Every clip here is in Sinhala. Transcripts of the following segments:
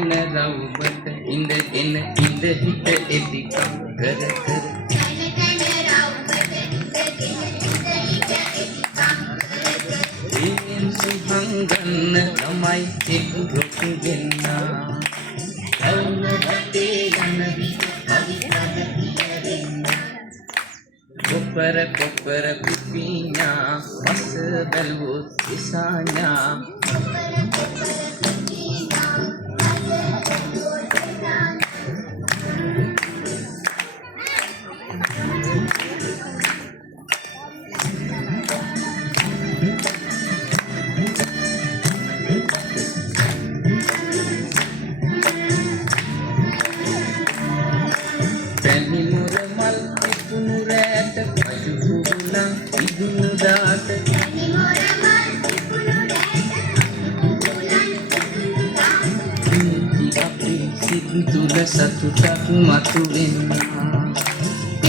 රවුමට ඉඳගෙන ඉඳ හිට එදිකම් කර කර එයෙන් සුහං ගන්න ළමයි එක් රොක් දෙන්නා කවුන වටේ යන විට කවි කද කියවෙන්නා කොපර කොපර පිපිඤ්ඤා පස බැලුවොත් ඉසාඤ්ඤා පැණි මුර මල් පිපුණු රැට පජු කුරුලන් ඉදුණු දාට පැණි මුර මල් පිපුණු රැට අපි සිතුල සතුටක් මතු වෙන්නා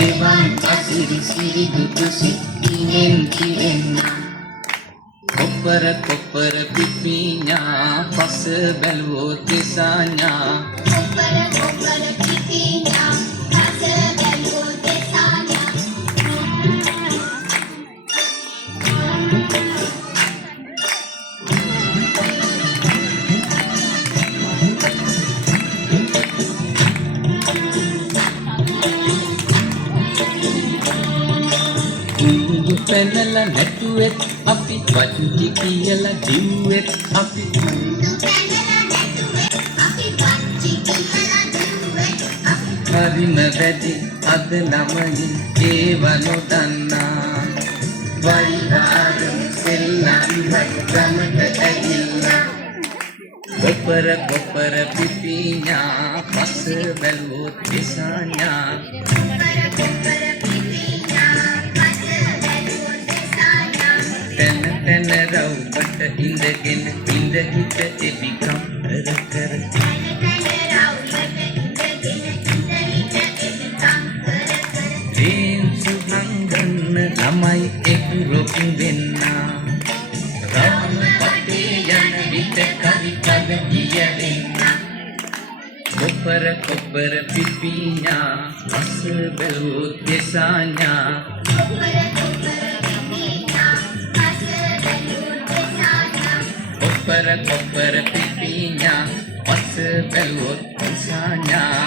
එවන් අසිරි සිරි දුටු සිටිනෙන් කිවෙන්නා කොපර කොපර පිපිඤ්ඤා පස බැලුවොත් ඉසාඤ්ඤා කොපර කොපර පිපිඤ්ඤා පස බැලුවොත් ඉසාඤ්ඤා උඳු පැනලා නැටුවෙත් අපි වචුටි කියලා දිව්වෙත් අපි උඳු පැනලා නැටුවෙත් අපි වචුටි කියලා දිව්වෙත් අපි හරිම වැඩි අද ළමයින් ඒව නොදන්නා වෛරාග සෙල්ලම් ගමට ඇගිල්ලා කොපර කොපර පිපිඤ්ඤා පස බැලුවොත් ඉසාඤ්ඤා තන රවුමට ඉඳගෙන ඉඳ හිට එපිකම් කර කර එයෙන් සුහං ගන්න ළමයි එක් රොක් දෙන්නා රවුම පටේ යන විට කවි කද කියවෙන්නා කොපර කොපර පිපිඤ්ඤා පස බැලුවොත් ඉසාඤ්ඤා කොපර කොපර පිපිඤ්ඤා පස බැලුවොත් ඉසාඤ්ඤා